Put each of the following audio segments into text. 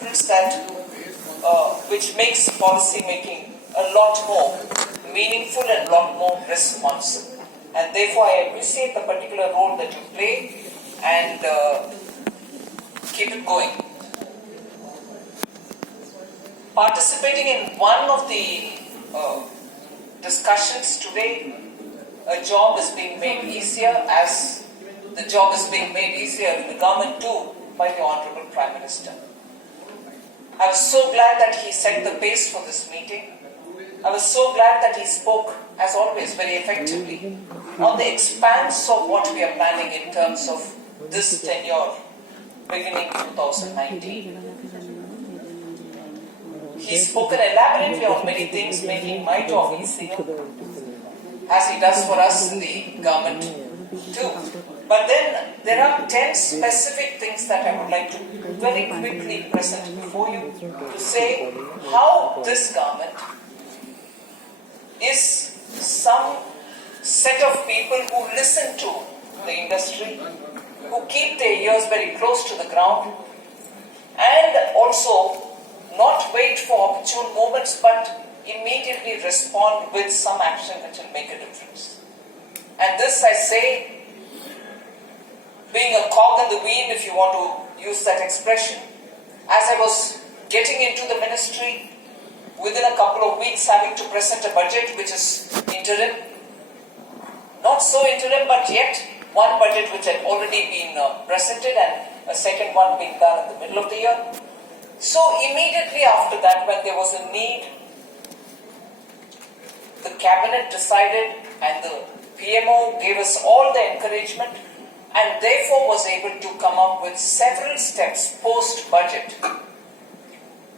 that which makes policy making a lot more meaningful and a lot more responsive. And therefore, I appreciate the particular role that you play and keep it going. Participating in one of the discussions today, a job is being made easier, as the job is being made easier in the government too by the Honorable Prime Minister. I was so glad that he set the pace for this meeting. I was so glad that he spoke, as always, very effectively on the expanse of what we are planning in terms of this tenure beginning 2019. He's spoken elaborately on many things, making my job easier, as he does for us in the government too. But then there are 10 specific things that I would like to very quickly present before you to say how this government is some set of people who listen to the industry, who keep their ears very close to the ground, and also not wait for opportune moments but immediately respond with some action which will make a difference. And this, I say, being a cog in the wheel, if you want to use that expression, as I was getting into the ministry, within a couple of weeks having to present a budget which is interim, not so interim but yet one budget which had already been presented and a second one being done in the middle of the year. So immediately after that, when there was a need, the cabinet decided and the PMO gave us all the encouragement and therefore was able to come up with several steps post-budget,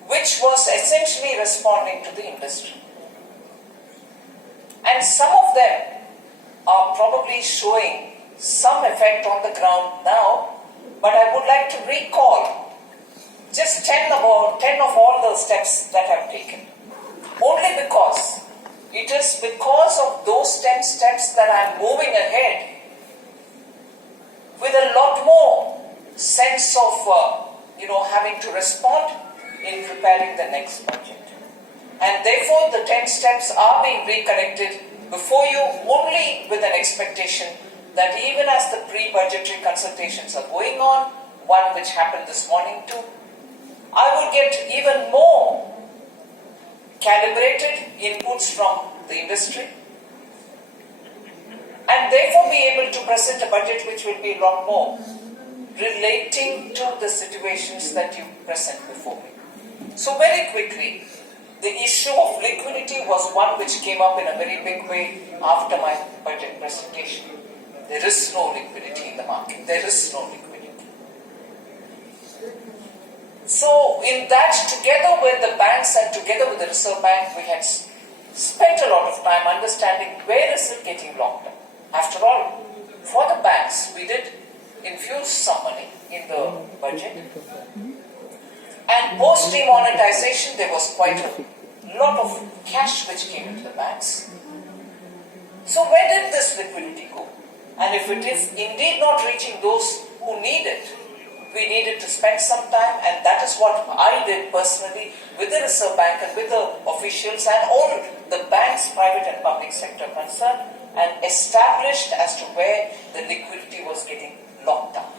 which was essentially responding to the industry. And some of them are probably showing some effect on the ground now, but I would like to recall just 10 of all the steps that I've taken. Only because it is because of those 10 steps that I'm moving ahead with a lot more sense of, having to respond in preparing the next budget. And therefore, the 10 steps are being reconnected before you only with an expectation that even as the pre-budgetary consultations are going on, one which happened this morning too, I would get even more calibrated inputs from the industry and therefore be able to present a budget which will be a lot more relating to the situations that you present before me. So very quickly, the issue of liquidity was one which came up in a very big way after my budget presentation. There is no liquidity in the market. There is no liquidity. So in that, together with the banks and together with the Reserve Bank, we had spent a lot of time understanding where is it getting locked up. After all, for the banks, we did infuse some money in the budget. And post-demonetization, there was quite a lot of cash which came into the banks. So where did this liquidity go? And if it is indeed not reaching those who need it, we needed to spend some time, and that is what I did personally with the Reserve Bank and with the officials and all the banks, private and public sector concerned, and established as to where the liquidity was getting locked up.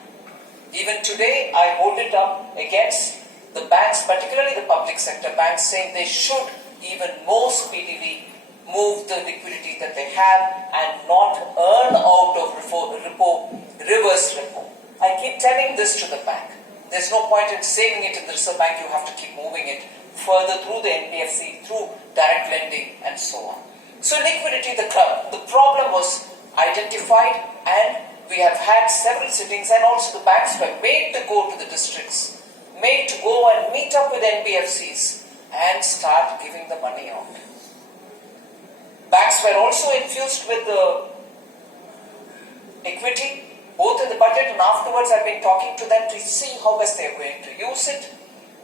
Even today, I hold it up against the banks, particularly the public sector banks, saying they should even more speedily move the liquidity that they have and not earn out of reverse repo. I keep telling this to the bank. There's no point in saving it in the Reserve Bank. You have to keep moving it further through the NBFC, through direct lending and so on. So liquidity, the problem was identified, and we have had several sittings, and also the banks were made to go to the districts, made to go and meet up with NBFCs and start giving the money out. Banks were also infused with the equity, both in the budget and afterwards. I've been talking to them to see how best they're going to use it.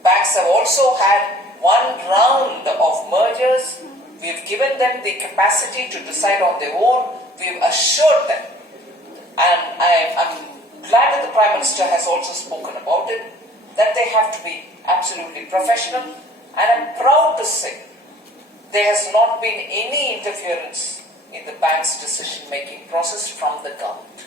Banks have also had one round of mergers. We've given them the capacity to decide on their own. We've assured them. And I'm glad that the Prime Minister has also spoken about it, that they have to be absolutely professional, and I'm proud to say there has not been any interference in the bank's decision-making process from the government.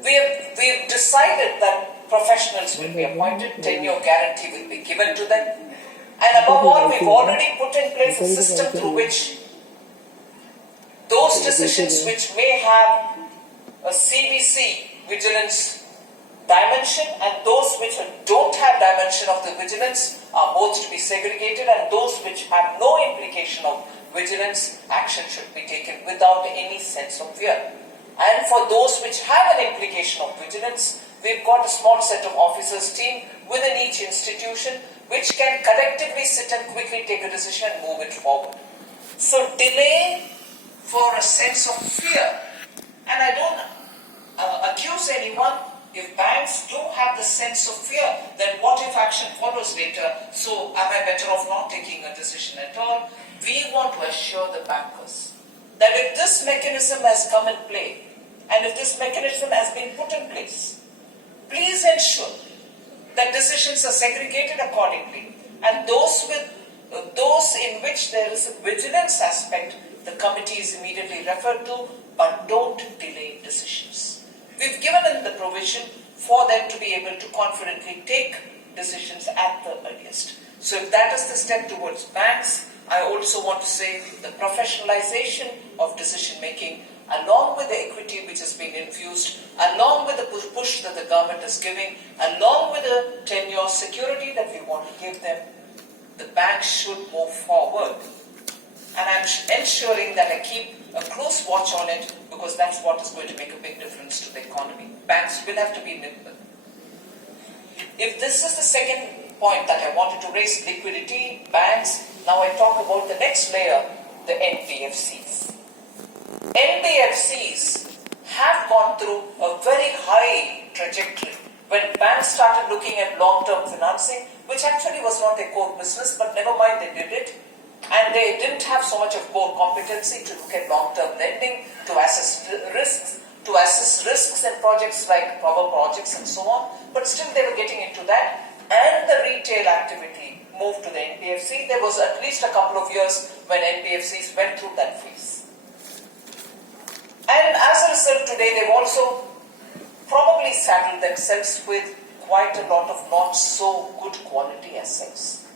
We've decided that professionals will be appointed, tenure guarantee will be given to them, and above all, we've already put in place a system through which those decisions which may have a CBC vigilance dimension and those which don't have dimension of the vigilance are both to be segregated, and those which have no implication of vigilance, action should be taken without any sense of fear. And for those which have an implication of vigilance, we've got a small set of officers team within each institution which can collectively sit and quickly take a decision and move it forward. So delay for a sense of fear, and I don't accuse anyone. If banks do have the sense of fear, then what if action follows later? So am I better off not taking a decision at all? We want to assure the bankers that if this mechanism has come in play, and if this mechanism has been put in place, please ensure that decisions are segregated accordingly, and those in which there is a vigilance aspect, the committee is immediately referred to, but don't delay decisions. We've given them the provision for them to be able to confidently take decisions at the earliest. So if that is the step towards banks, I also want to say the professionalization of decision making, along with the equity which has been infused, along with the push that the government is giving, along with the tenure security that we want to give them, the banks should move forward. And I'm ensuring that I keep a close watch on it, because that's what is going to make a big difference to the economy. Banks will have to be nimble. If this is the second point that I wanted to raise, liquidity, banks, now I talk about the next layer, the NBFCs. NBFCs have gone through a very high trajectory when banks started looking at long-term financing, which actually was not their core business, but never mind, they did it. And they didn't have so much of core competency to look at long-term lending, to assess risks in projects like power projects and so on. But still they were getting into that. And the retail activity moved to the NBFC. There was at least a couple of years when NBFCs went through that phase. And as a result, today they've also probably saddled themselves with quite a lot of not so good quality assets.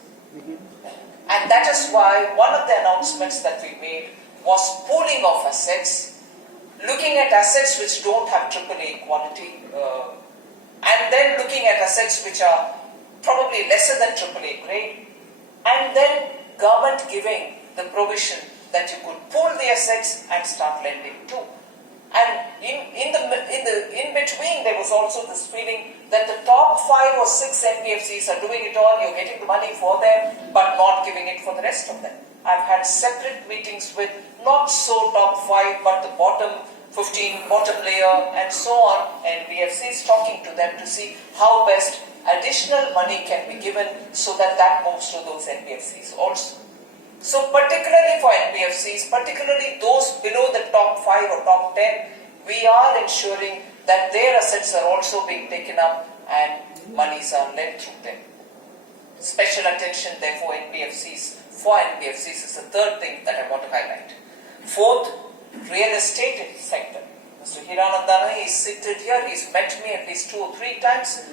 And that is why one of the announcements that we made was pooling of assets, looking at assets which don't have AAA quality, and then looking at assets which are probably lesser than AAA grade, and then government giving the provision that you could pool the assets and start lending too. And in between, there was also this feeling that the top 5 or 6 NBFCs are doing it all, you're getting the money for them, but not giving it for the rest of them. I've had separate meetings with not so top 5, but the bottom 15, bottom layer, and so on, NBFCs, talking to them to see how best additional money can be given so that that moves to those NBFCs also. So particularly for NBFCs, particularly those below the top 5 or top 10, we are ensuring that their assets are also being taken up and monies are lent through them. Special attention therefore for NBFCs is the third thing that I want to highlight. Fourth, real estate sector. Mr. Hiranandana is seated here, he's met me at least 2 or 3 times.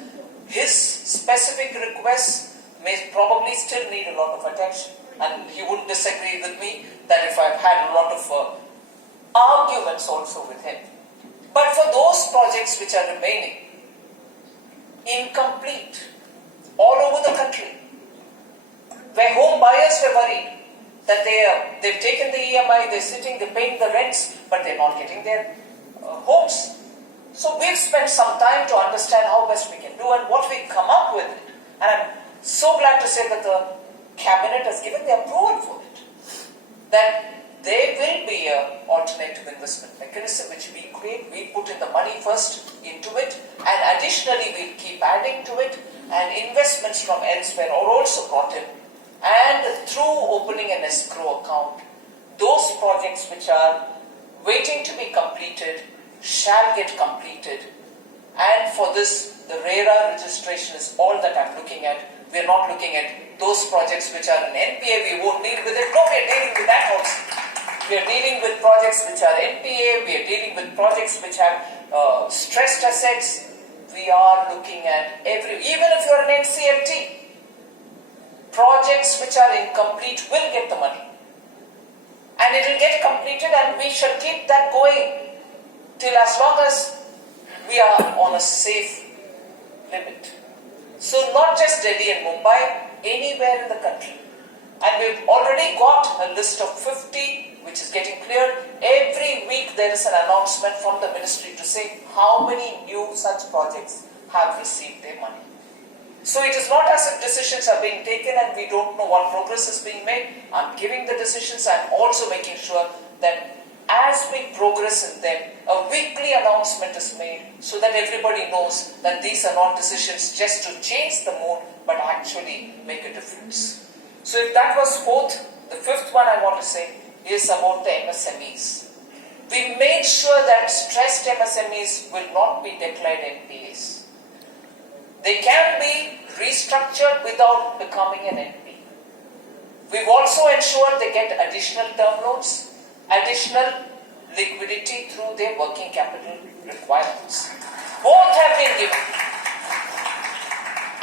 His specific requests may probably still need a lot of attention. And he wouldn't disagree with me that if I've had a lot of arguments also with him. But for those projects which are remaining incomplete all over the country, where home buyers were worried that they've taken the EMI, they're sitting, they're paying the rents, but they're not getting their homes. So we've spent some time to understand how best we can do and what we come up with it. And I'm so glad to say that the Cabinet has given the approval for it, that there will be an alternative investment mechanism which we create. We put in the money first into it, and additionally we'll keep adding to it, and investments from elsewhere are also brought in. And through opening an escrow account, those projects which are waiting to be completed, shall get completed. And for this, the RERA registration is all that I'm looking at. We're not looking at those projects which are in NPA, we won't deal with it. No, we're dealing with that also. We are dealing with projects which are NPA, we are dealing with projects which have stressed assets. We are looking at even if you're an NCLT, projects which are incomplete will get the money. And it will get completed, and we shall keep that going till as long as we are on a safe limit. So not just Delhi and Mumbai, anywhere in the country. And we've already got a list of 50 which is getting cleared. Every week there is an announcement from the ministry to say how many new such projects have received their money. So it is not as if decisions are being taken and we don't know what progress is being made. I'm giving the decisions. I'm also making sure that as we progress in them, a weekly announcement is made so that everybody knows that these are not decisions just to change the mood, but actually make a difference. So if that was fourth, the fifth one I want to say is about the MSMEs. We made sure that stressed MSMEs will not be declared NPAs. They can be restructured without becoming an NP. We've also ensured they get additional term loans, additional liquidity through their working capital requirements. Both have been given.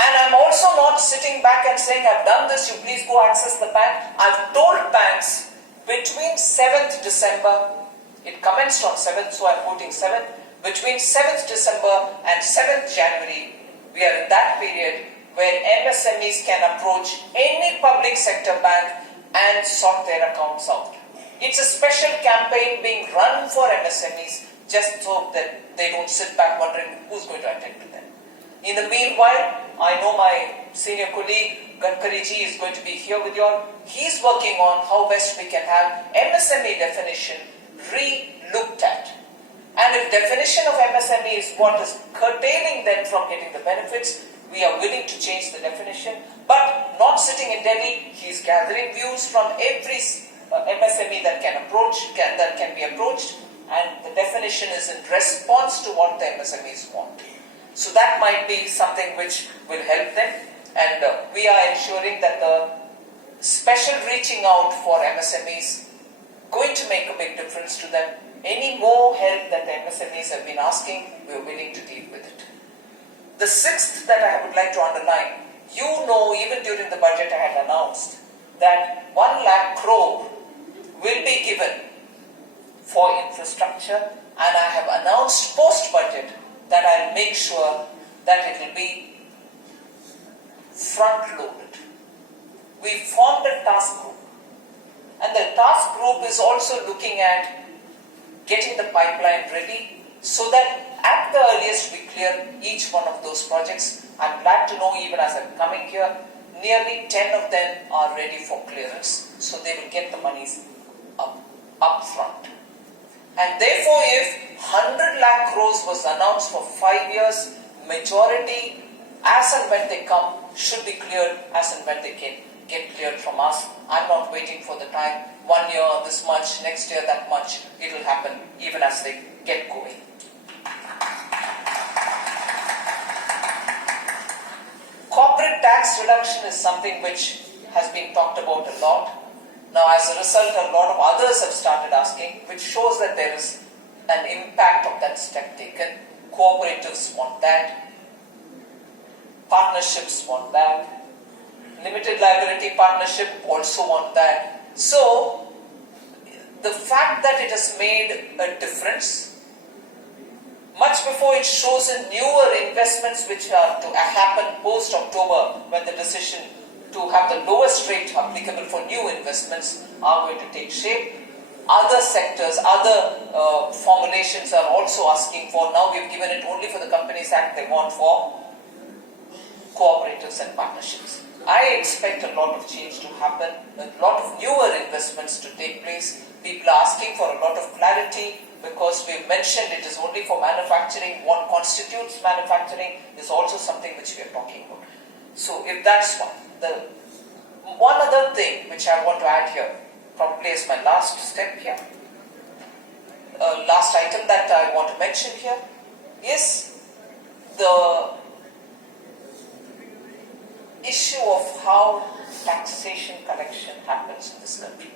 And I'm also not sitting back and saying, I've done this, you please go access the bank. I've told banks between 7th December, it commenced on 7th, so I'm quoting 7th, between 7th December and 7th January, we are in that period where MSMEs can approach any public sector bank and sort their accounts out. It's a special campaign being run for MSMEs just so that they don't sit back wondering who's going to attend to them. In the meanwhile, I know my senior colleague Gadkari ji is going to be here with you all. He's working on how best we can have MSME definition re-looked at. And if definition of MSME is what is curtailing them from getting the benefits, we are willing to change the definition. But not sitting in Delhi, he's gathering views from every MSME that can be approached, and the definition is in response to what the MSMEs want. So that might be something which will help them, and we are ensuring that the special reaching out for MSMEs going to make a big difference to them. Any more help that the MSMEs have been asking, we are willing to deal with it. The sixth that I would like to underline, you know, even during the budget I had announced that 1 lakh crore will be given for infrastructure, and I have announced post-budget that I'll make sure that it will be front-loaded. We formed a task group, and the task group is also looking at getting the pipeline ready so that at the earliest we clear each one of those projects. I'm glad to know, even as I'm coming here, nearly 10 of them are ready for clearance, so they will get the monies up front. And therefore, if 100 lakh crores was announced for 5 years, majority, as and when they come, should be cleared as and when they can get cleared from us. I'm not waiting for the time, 1 year this much, next year that much. It will happen even as they get going. Corporate tax reduction is something which has been talked about a lot. Now, as a result, a lot of others have started asking, which shows that there is an impact of that step taken. Cooperatives want that. Partnerships want that. Limited liability partnership also want that. So, the fact that it has made a difference, much before it shows in newer investments which are to happen post-October, when the decision to have the lowest rate applicable for new investments are going to take shape. Other sectors, other formulations are also asking for. Now we've given it only for the Companies Act, they want for cooperatives and partnerships. I expect a lot of change to happen, a lot of newer investments to take place. People are asking for a lot of clarity because we've mentioned it is only for manufacturing. What constitutes manufacturing is also something which we are talking about. So if that's one. The one other thing which I want to add here, probably as my last step here, last item that I want to mention here is the issue of how taxation collection happens in this country.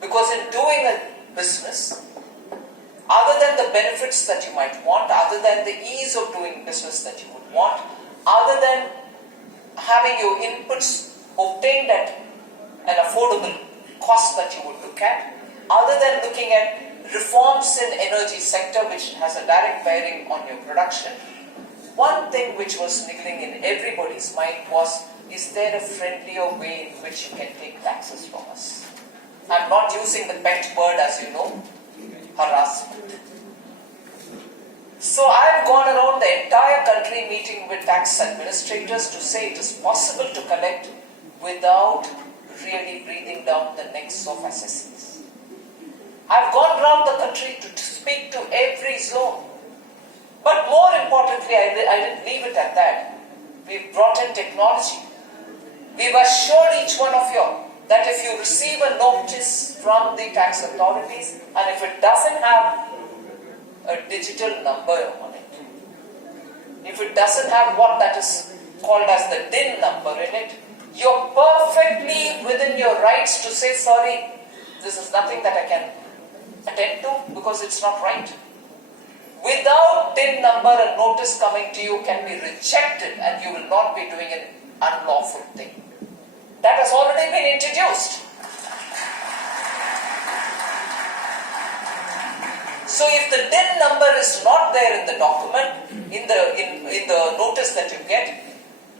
Because in doing a business, other than the benefits that you might want, other than the ease of doing business that you would want, other than having your inputs obtained at an affordable cost that you would look at, other than looking at reforms in energy sector which has a direct bearing on your production, one thing which was niggling in everybody's mind was, is there a friendlier way in which you can take taxes from us? I'm not using the pet word, as you know, harassment. So I've gone around the entire country meeting with tax administrators to say it is possible to collect without really breathing down the necks of assessors. I've gone around the country to speak to every zone. But more importantly, I didn't leave it at that. We've brought in technology. We've assured each one of you that if you receive a notice from the tax authorities and if it doesn't have a digital number on it, if it doesn't have what that is called as the DIN number in it, you're perfectly within your rights to say, sorry, this is nothing that I can attend to because it's not right. Without DIN number, a notice coming to you can be rejected and you will not be doing an unlawful thing. That has already been introduced. So if the DIN number is not there in the document, in the notice that you get,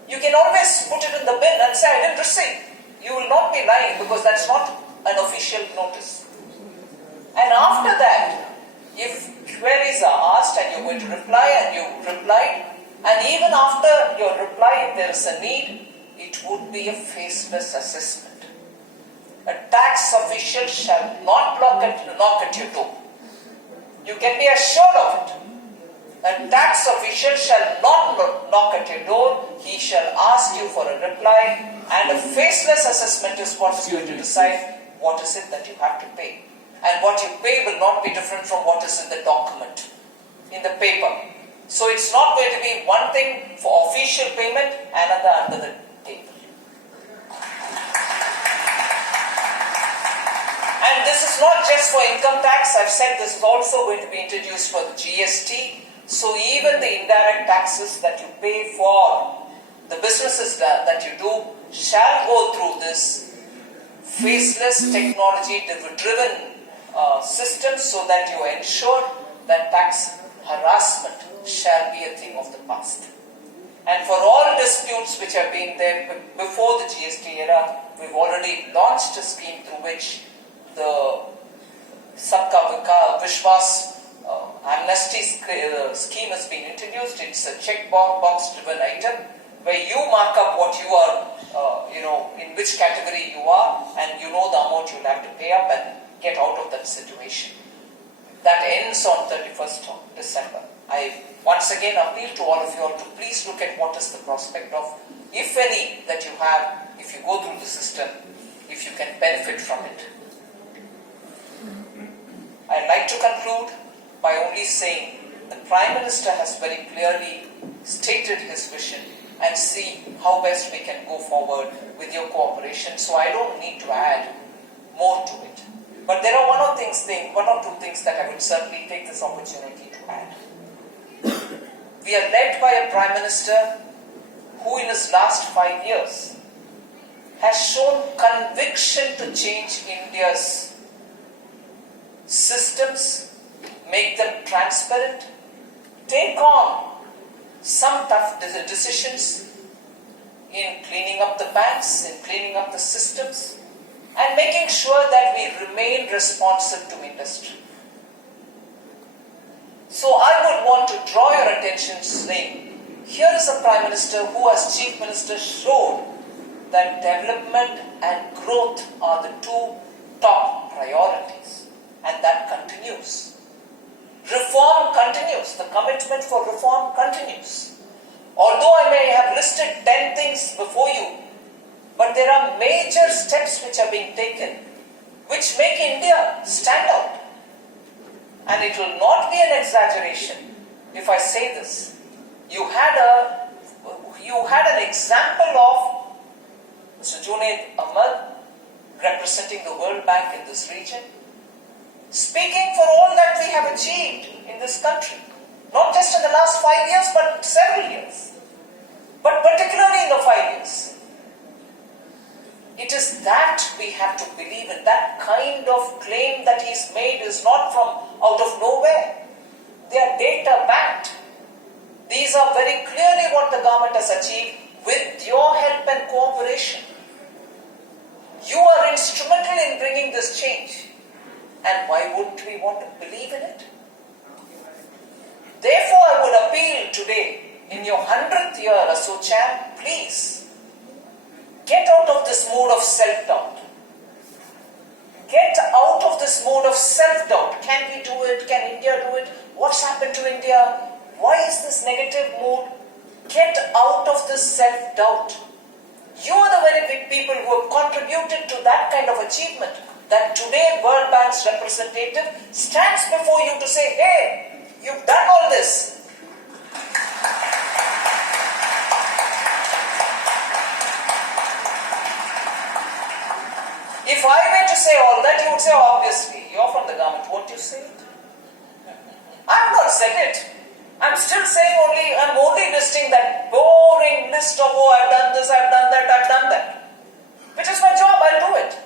you can always put it in the bin and say, I didn't receive. You will not be lying because that's not an official notice. And after that, if queries are asked and you're going to reply and you replied, and even after your reply, if there is a need, it would be a faceless assessment. A tax official shall not knock at your door. You can be assured of it. A tax official shall not knock at your door. He shall ask you for a reply, and a faceless assessment is what is going to decide what is it that you have to pay. And what you pay will not be different from what is in the document, in the paper. So it's not going to be one thing for official payment, another under the table. And this is not just for income tax. I've said this is also going to be introduced for the GST. So even the indirect taxes that you pay for the businesses that you do shall go through this faceless technology-driven system so that you ensure that tax harassment shall be a thing of the past. And for all disputes which have been there before the GST era, we've already launched a scheme through which the Sabka Vishwas amnesty scheme has been introduced. It's a checkbox driven item where you mark up what you are, in which category you are, and you know the amount you'll have to pay up and get out of that situation. That ends on 31st of December. I once again appeal to all of you all to please look at what is the prospect of, if any, that you have, if you go through the system, if you can benefit from it. I'd like to conclude by only saying the Prime Minister has very clearly stated his vision and see how best we can go forward with your cooperation. So I don't need to add more to it. But there are one or two things that I would certainly take this opportunity to add. We are led by a Prime Minister who in his last 5 years has shown conviction to change India's systems, make them transparent, take on some tough decisions in cleaning up the banks, in cleaning up the systems, and making sure that we remain responsive to industry. So I would want to draw your attention saying, here is a Prime Minister who as Chief Minister showed that development and growth are the two top priorities, and that continues. Reform continues. The commitment for reform continues. Although I may have listed 10 things before you, but there are major steps which are being taken which make India stand out. and it will not be an exaggeration if I say this. You had an example of Mr. Junaid Ahmad representing the World Bank in this region, speaking for all that we have achieved in this country, not just in the last 5 years, but several years, but particularly in the 5 years. It is that we have to believe in. That kind of claim that he's made is not from out of nowhere. They are data backed. These are very clearly what the government has achieved with your help and cooperation. You are instrumental in bringing this change. And why wouldn't we want to believe in it? Therefore, I would appeal today, in your 100th year, ASSOCHAM, please, get out of this mood of self-doubt. Get out of this mode of self-doubt. Can we do it? Can India do it? What's happened to India? Why is this negative mood? Get out of this self-doubt. You are the very big people who have contributed to that kind of achievement, that today World Bank's representative stands before you to say, hey, you've done all this. If I were to say all that, you would say, obviously, you're from the government, won't you say it? I've not said it. I'm still saying I'm only listing that boring list of, oh, I've done this, I've done that, I've done that. Which is my job, I'll do it.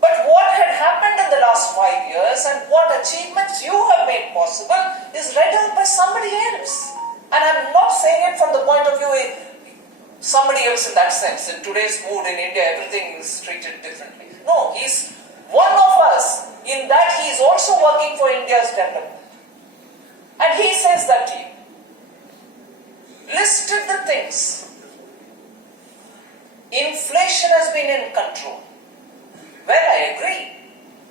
But what had happened in the last 5 years and what achievements you have made possible is read out by somebody else. And I'm not saying it from the point of view somebody else in that sense. In today's mood in India, everything is treated differently. No, he's one of us in that he is also working for India's development. And he says that to you. Listed the things. Inflation has been in control. Well, I agree.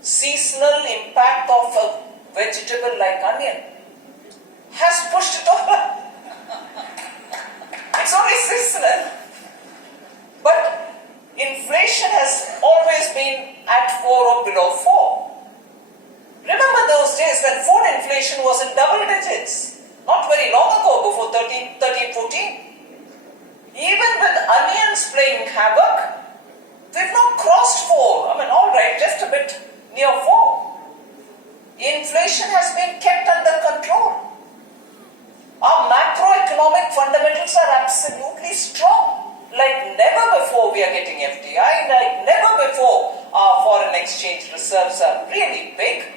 Seasonal impact of a vegetable like onion has pushed it over. It's only seasonal. But inflation has always been at 4 or below 4. Remember those days when food inflation was in double digits? Not very long ago, before 13, 14. Even with onions playing havoc, we've not crossed 4. All right, just a bit near 4. Inflation has been kept under control. Our macroeconomic fundamentals are absolutely strong. Like never before we are getting FDI, like never before our foreign exchange reserves are really big.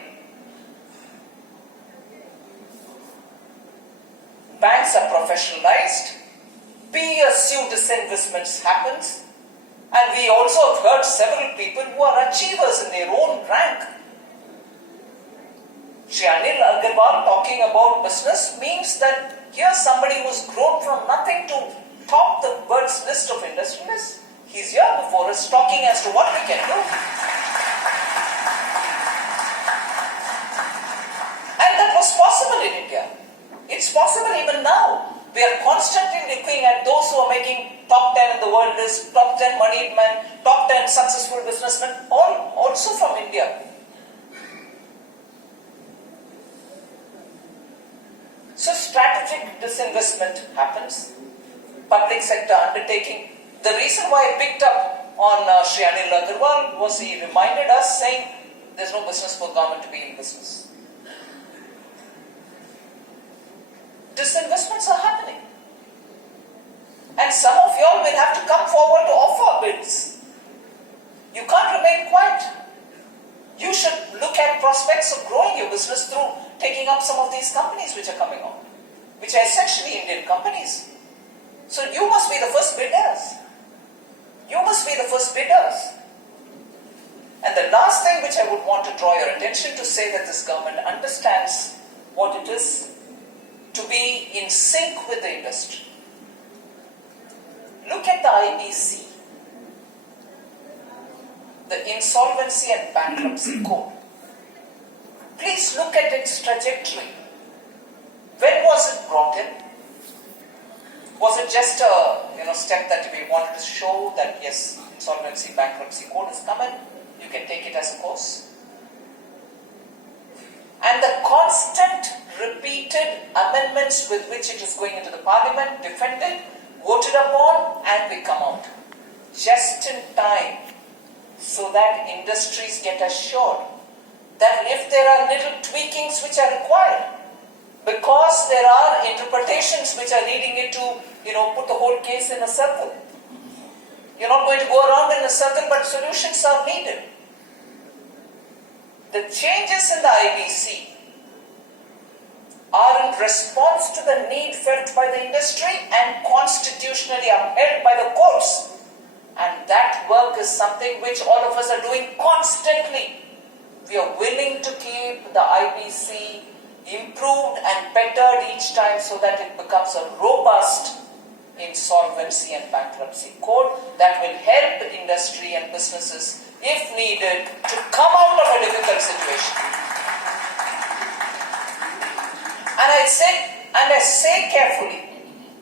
Banks are professionalized. PSU disinvestments happens. And we also have heard several people who are achievers in their own rank. Shri Anil Agarwal talking about business means that here's somebody who's grown from nothing to top the world's list of industrialists. He's here before us talking as to what we can do. And that was possible in India. It's possible even now. We are constantly looking at those who are making top 10 in the world list, top 10 moneyed men, top 10 successful businessmen, all also from India. So strategic disinvestment happens. Public sector undertaking. The reason why I picked up on Shri Anil Agarwal was he reminded us saying there's no business for government to be in business. Disinvestments are happening. And some of y'all will have to come forward to offer bids. You can't remain quiet. You should look at prospects of growing your business through taking up some of these companies which are coming on, which are essentially Indian companies. So you must be the first bidders. You must be the first bidders. And the last thing which I would want to draw your attention to say that this government understands what it is to be in sync with the industry. Look at the IBC, the Insolvency and Bankruptcy Code. Please look at its trajectory. When was it brought in? Was it just a step that we wanted to show that yes, Insolvency Bankruptcy Code is coming, you can take it as a course? and the constant repeated amendments with which it is going into the parliament, defended, voted upon, and we come out just in time so that industries get assured that if there are little tweakings which are required, because there are interpretations which are leading it to, put the whole case in a circle. You're not going to go around in a circle, but solutions are needed. The changes in the IBC are in response to the need felt by the industry and constitutionally upheld by the courts. And that work is something which all of us are doing constantly. We are willing to keep the IBC improved and bettered each time so that it becomes a robust insolvency and bankruptcy code that will help industry and businesses, if needed, to come out of a difficult situation. And I say carefully,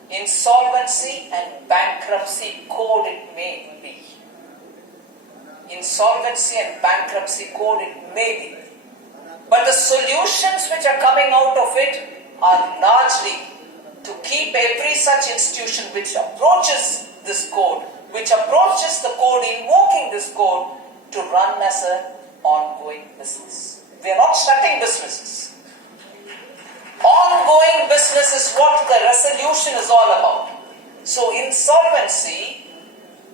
insolvency and bankruptcy code it may be. Insolvency and bankruptcy code it may be. But the solutions which are coming out of it are largely to keep every such institution which approaches this code, which approaches the code, invoking this code, to run as an ongoing business. We are not shutting businesses. Ongoing business is what the resolution is all about. So insolvency,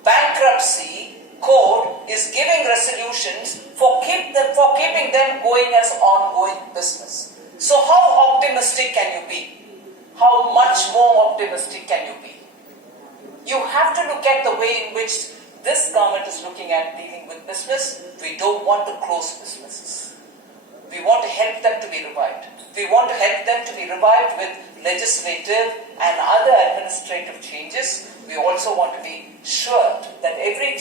bankruptcy code is giving resolutions for keeping them going as ongoing business. So how optimistic can you be? How much more optimistic can you be? You have to look at the way in which this government is looking at dealing with business. We don't want to close businesses. We want to help them to be revived. We want to help them to be revived with legislative and other administrative changes. We also want to be sure that every